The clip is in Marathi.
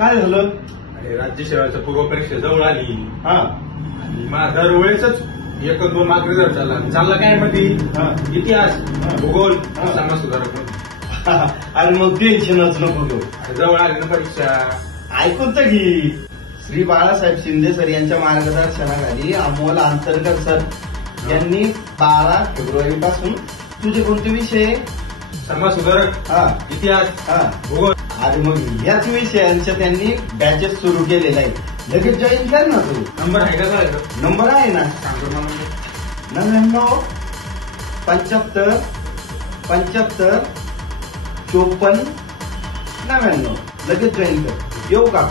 काय झालं? अरे राज्य सेवेच्या पूर्व परीक्षा जवळ आली हा आणि माझा दरवेळेसच 1-2 मार्क रिझल्ट चालला काय मध्ये इतिहास, भूगोल, समाज सुधारक. अरे मग टेन्शनच नको घेऊ. जवळ आली ना परीक्षा. ऐकून तर घे. श्री बाळासाहेब शिंदे सर यांच्या मार्गदर्शनाखाली अमोल आंतरकर सर यांनी 12 फेब्रुवारी पासून तुझे कोणते विषय? समाज सुधारक, इतिहास, भूगोल. अरे मग याच विषयांच्या त्यांनी बॅचेस सुरू केलेले आहेत. लगेच जॉईन कर ना तू. नंबर आहे का काय? नंबर आहे ना, सांगतो मला. 99 75 55 54 99. लगेच जॉईन कर. येऊ का?